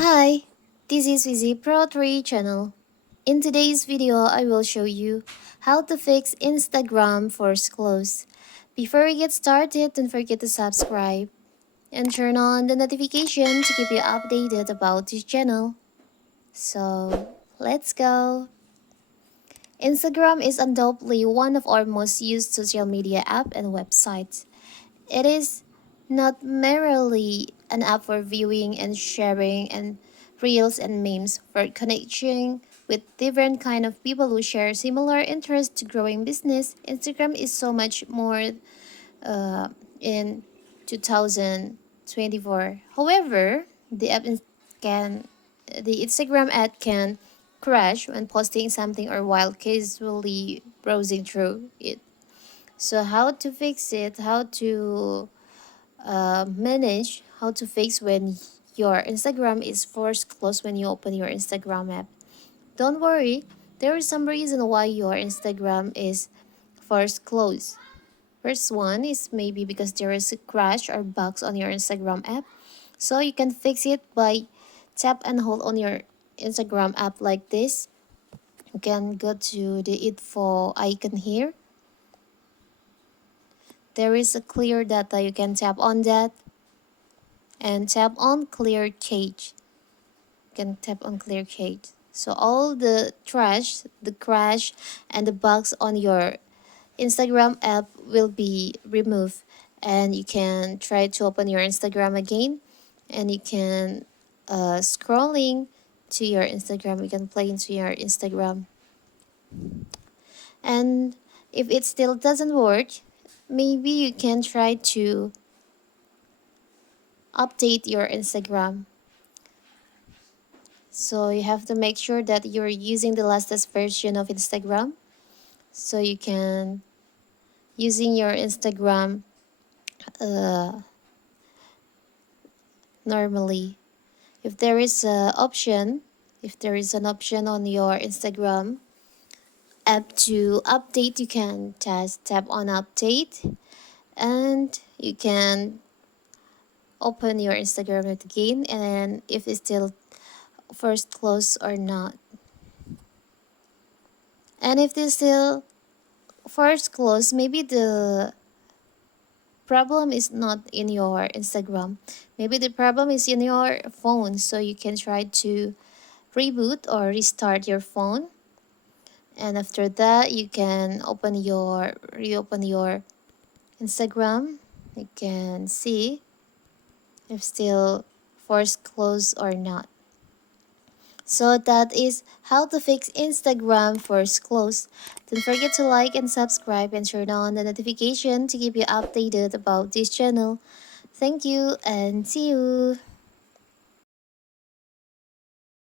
Hi, this is Vizi Pro 3 channel. In today's video, I will show you how to fix Instagram force close. Before we get started, don't forget to subscribe and turn on the notification to keep you updated about this channel. So, let's go! Instagram is undoubtedly one of our most used social media app and websites. It is not merely an app for viewing and sharing and reels and memes for connecting with different kind of people who share similar interests to growing business. Instagram is so much more uh, in 2024. However, can the Instagram ad can crash when posting something or while casually browsing through it. So how to fix it? How to manage? How to fix when your Instagram is forced closed when you open your Instagram app? Don't worry, there is some reason why your Instagram is forced closed. First one is maybe because there is a crash or bugs on your Instagram app. So you can fix it by tap and hold on your Instagram app like this. You can go to the info icon here. There is a clear data. You can tap on that and tap on clear cache. You can tap on clear cache. So all the trash, the crash, and the bugs on your Instagram app will be removed, and you can try to open your Instagram again, and you can scrolling to your Instagram. You can play into your Instagram, and if it still doesn't work, maybe you can try to update your Instagram. So you have to make sure that you're using the latest version of Instagram, so you can using your Instagram uh, normally. If there is a option, if there is an option on your Instagram app to update, you can just tap on update, and you can open your Instagram again, and if it's still first close or not. And if it's still first close, maybe the problem is not in your Instagram. Maybe the problem is in your phone, so you can try to reboot or restart your phone, and after that you can reopen your Instagram. You can see if still forced close or not. So that is how to fix Instagram forced close. Don't forget to like and subscribe and turn on the notification to keep you updated about this channel. Thank you and see you.